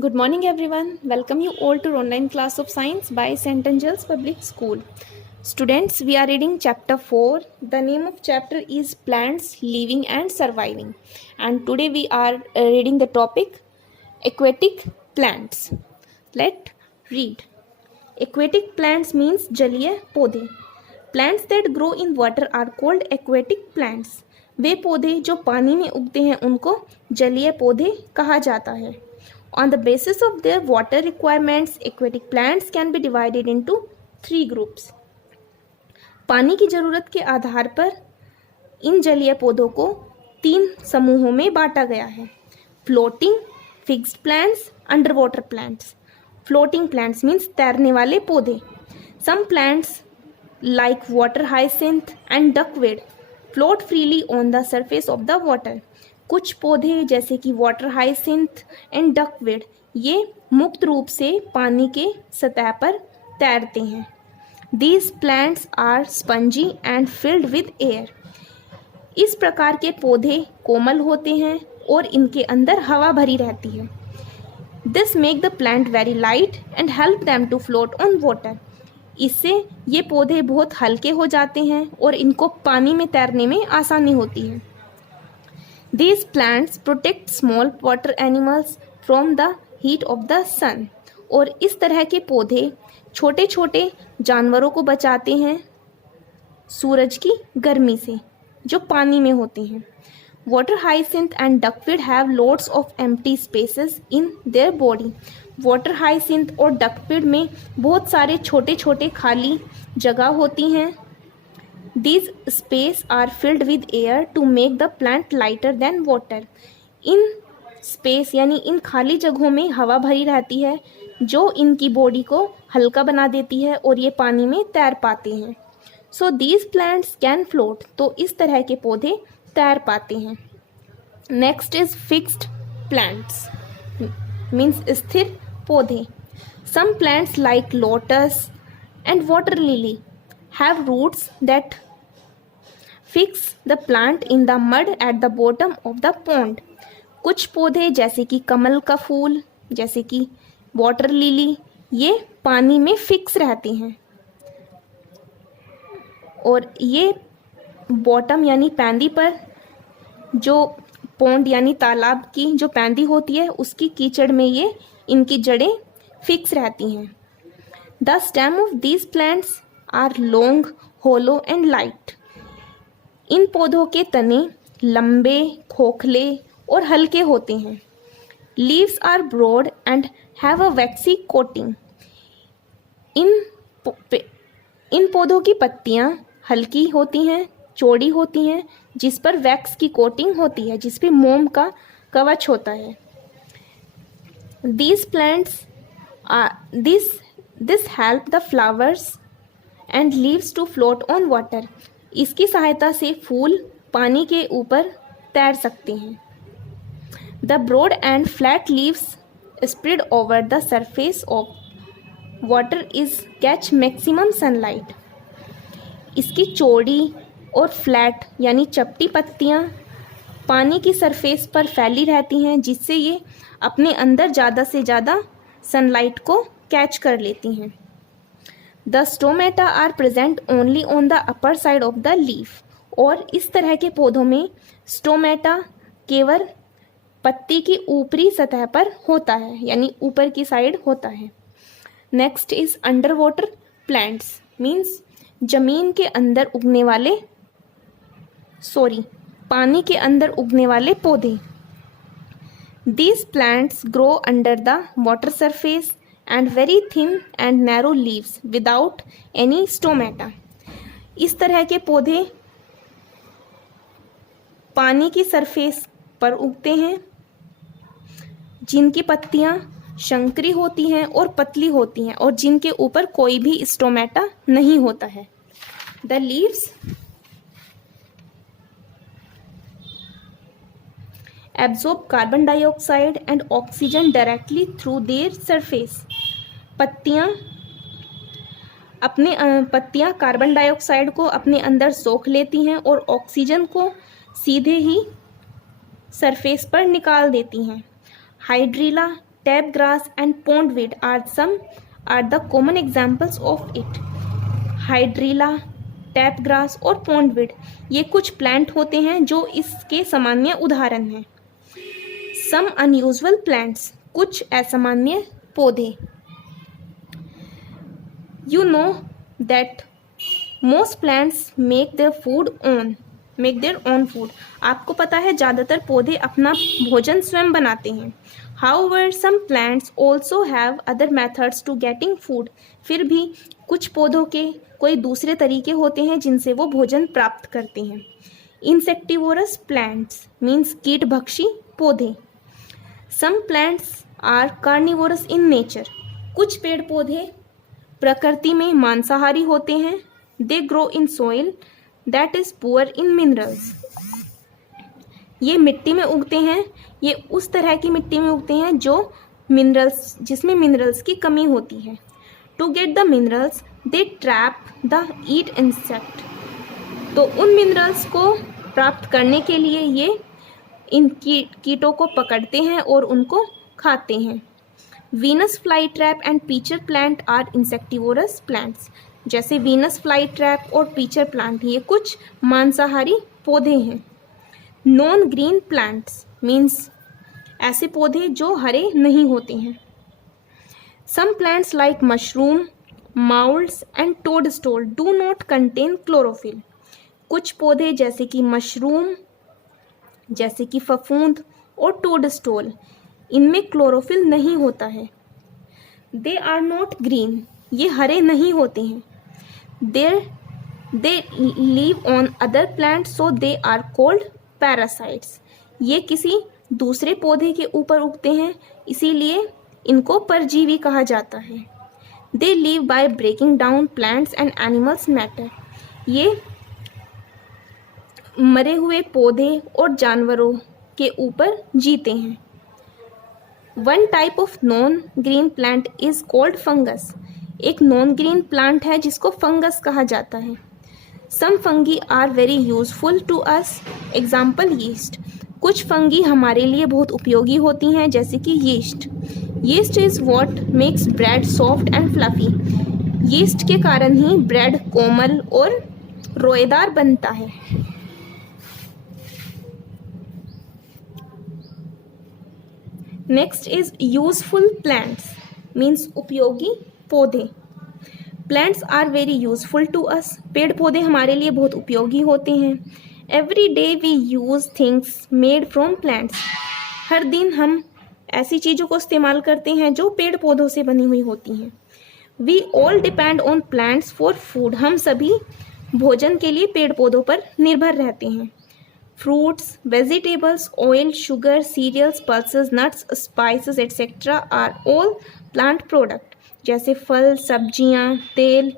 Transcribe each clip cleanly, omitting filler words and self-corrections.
Good morning, everyone. Welcome you all to online class of science by St. Angel's Public School. Students, we are reading chapter 4. The name of chapter is Plants Living and Surviving. And today we are reading the topic Aquatic Plants. Let's read. Aquatic plants means जलीय पौधे. Plants that grow in water are called aquatic plants. वे पौधे जो पानी में उगते हैं उनको जलीय पौधे कहा जाता है. On the basis of their water requirements, aquatic plants can be divided into 3 groups. पानी की ज़रूरत के आधार पर इन जलीय पौधों को 3 समूहों में बांटा गया है. Floating, fixed plants, under water plants. Floating plants means तैरने वाले पौधे. Some plants like water hyacinth and duckweed float freely on the surface of the water. कुछ पौधे जैसे कि वाटर हाइसिंथ एंड डकवीड ये मुक्त रूप से पानी के सतह पर तैरते हैं. These plants are spongy and filled with air. इस प्रकार के पौधे कोमल होते हैं और इनके अंदर हवा भरी रहती है. This make the plant very light and help them to float on water. इससे ये पौधे बहुत हल्के हो जाते हैं और इनको पानी में तैरने में आसानी होती है. These plants protect small water animals from the heat of the sun. और इस तरह के पौधे छोटे छोटे जानवरों को बचाते हैं सूरज की गर्मी से जो पानी में होते हैं. Water hyacinth and duckweed have lots of empty spaces in their body. Water hyacinth और duckweed में बहुत सारे छोटे छोटे खाली जगह होती हैं. These space are filled with air to make the plant lighter than water. In space यानी इन खाली जगहों में हवा भरी रहती है जो इनकी बॉडी को हल्का बना देती है और ये पानी में तैर पाते हैं. So these plants can float. तो इस तरह के पौधे तैर पाते हैं. Next is fixed plants. Means स्थिर पौधे. Some plants like lotus and water lily have roots that fix the plant in the mud at the bottom of the pond. कुछ पौधे जैसे कि कमल का फूल, जैसे कि वाटर लिली, ये पानी में फिक्स रहते हैं और ये बॉटम यानी पैंदी पर जो पॉन्ड यानी तालाब की जो पैंदी होती है उसकी कीचड़ में ये इनकी जड़ें फिक्स रहती हैं. The stem of these plants are long, hollow and light. इन पौधों के तने लंबे, खोखले और हल्के होते हैं. Leaves are broad and have a waxy coating. इन पौधों की पत्तियां हल्की होती हैं, चौड़ी होती हैं, जिस पर वैक्स की कोटिंग होती है, जिस पे मोम का कवच होता है. These plants this help the flowers and leaves to float on water. इसकी सहायता से फूल पानी के ऊपर तैर सकते हैं. The broad and flat leaves spread over the surface of water is catch maximum sunlight. इसकी चौड़ी और फ्लैट यानी चपटी पत्तियां पानी की सरफेस पर फैली रहती हैं जिससे ये अपने अंदर ज़्यादा से ज़्यादा सनलाइट को कैच कर लेती हैं. The stomata are present only on the upper side of the leaf. और इस तरह के पौधों में स्टोमेटा केवल पत्ती की ऊपरी सतह पर होता है यानी ऊपर की साइड होता है. Next is under water plants. Means जमीन के अंदर उगने वाले पानी के अंदर उगने वाले पौधे. These plants grow under the water surface and very thin and narrow leaves without any stomata. इस तरह के पौधे पानी की सरफेस पर उगते हैं जिनकी पत्तियां शंकरी होती हैं और पतली होती हैं और जिनके ऊपर कोई भी स्टोमेटा नहीं होता है. The leaves absorb carbon dioxide and oxygen directly through their surface. पत्तियां कार्बन डाइऑक्साइड को अपने अंदर सोख लेती हैं और ऑक्सीजन को सीधे ही सरफेस पर निकाल देती हैं. Hydrilla tape grass and pondweed are the common examples of it. Hydrilla, tape grass और pondweed ये कुछ प्लांट होते हैं जो इसके सामान्य उदाहरण हैं. Some unusual plants, कुछ असामान्य पौधे. You know that most plants make their own food. आपको पता है ज़्यादातर पौधे अपना भोजन स्वयं बनाते हैं. However, some plants also have other methods to getting food. फिर भी कुछ पौधों के कोई दूसरे तरीके होते हैं जिनसे वो भोजन प्राप्त करते हैं. Insectivorous plants means कीटभक्षी पौधे. Some plants are carnivorous in nature. कुछ पेड़ पौधे प्रकृति में मांसाहारी होते हैं. They grow in soil that is poor in minerals. ये मिट्टी में उगते हैं. ये उस तरह की मिट्टी में उगते हैं जिसमें मिनरल्स की कमी होती है. To get the minerals, they trap the eat insect. तो उन मिनरल्स को प्राप्त करने के लिए ये इन कीटों को पकड़ते हैं और उनको खाते हैं. Venus fly trap and pitcher plant are insectivorous plants. जैसे वीनस फ्लाई ट्रैप और पीचर प्लांट ये कुछ मांसाहारी पौधे हैं. नॉन ग्रीन प्लांट्स मीन्स ऐसे पौधे जो हरे नहीं होते हैं. Some plants like mushroom, moulds and toadstool do not contain chlorophyll. कुछ पौधे जैसे कि मशरूम, जैसे कि फफूंद और टोडस्टोल इनमें क्लोरोफिल नहीं होता है. दे आर नॉट ग्रीन, ये हरे नहीं होते हैं. They live on other plants so they are called parasites. ये किसी दूसरे पौधे के ऊपर उगते हैं इसीलिए इनको परजीवी कहा जाता है. They live by breaking down plants and animals matter. ये मरे हुए पौधे और जानवरों के ऊपर जीते हैं. One type of non green plant is called fungus. एक नॉन ग्रीन प्लांट है जिसको फंगस कहा जाता है. Some fungi are very useful to us. Example yeast. कुछ फंगी हमारे लिए बहुत उपयोगी होती हैं जैसे कि yeast. Yeast is what makes bread soft and fluffy. यीस्ट के कारण ही ब्रेड कोमल और रोएदार बनता है. Next is useful plants means उपयोगी पौधे. Plants are very useful to us. पेड़ पौधे हमारे लिए बहुत उपयोगी होते हैं. Every day we use things made from plants. हर दिन हम ऐसी चीज़ों को इस्तेमाल करते हैं जो पेड़ पौधों से बनी हुई होती हैं. We all depend on plants for food. हम सभी भोजन के लिए पेड़ पौधों पर निर्भर रहते हैं. Fruits, vegetables, oil, sugar, cereals, pulses, nuts, spices, etc. are all plant product. जैसे फल, सब्जियां, तेल,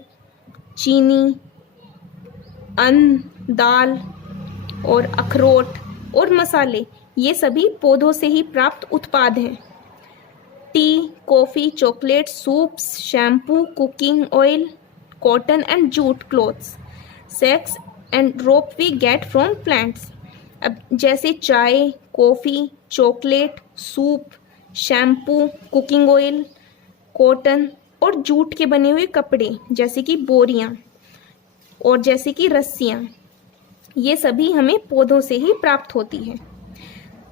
चीनी, अन्न, दाल और अखरोट और मसाले ये सभी पौधों से ही प्राप्त उत्पाद हैं. Tea, coffee, chocolate, soups, shampoo, cooking oil, cotton and jute clothes, sacks and rope we get from plants. अब जैसे चाय, coffee, chocolate, soup, shampoo, cooking oil, cotton और जूट के बने हुए कपड़े जैसे कि बोरियां और जैसे कि रस्सियां ये सभी हमें पौधों से ही प्राप्त होती है.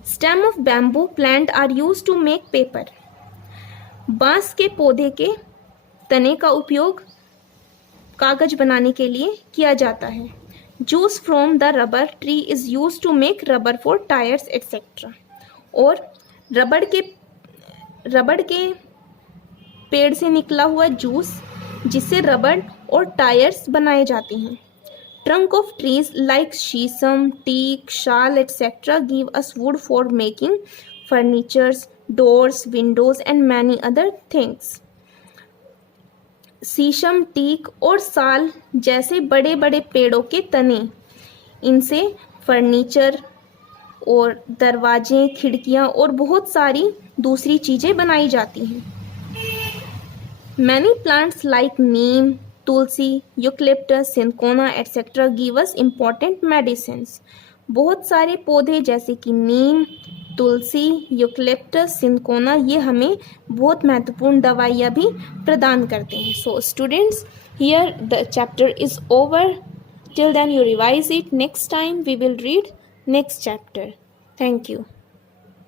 Stem of bamboo plant are use to make paper. बांस के पौधे के तने का उपयोग कागज बनाने के लिए किया जाता है. Juice from the rubber tree is use to make rubber for tyres etcetera. और रबड़ के पेड़ से निकला हुआ जूस जिससे रबड़ और टायर्स बनाए जाते हैं. Trunk of trees like sheesham, teak, sal etcetera give us wood for making furnitures, doors, windows and many other things. Sheesham, teak और साल जैसे बड़े बड़े पेड़ों के तने इनसे फर्नीचर और दरवाजे, खिड़कियां और बहुत सारी दूसरी चीज़ें बनाई जाती हैं. Many plants like neem, tulsi, eucalyptus, cinchona etcetera give us important medicines. बहुत सारे पौधे जैसे कि नीम, तुलसी, यूकलिप्टस, सिंकोना, ये हमें बहुत महत्वपूर्ण दवाइयाँ भी प्रदान करते हैं. So students, here the chapter is over. Till then you revise it. Next time we will read next chapter. Thank you.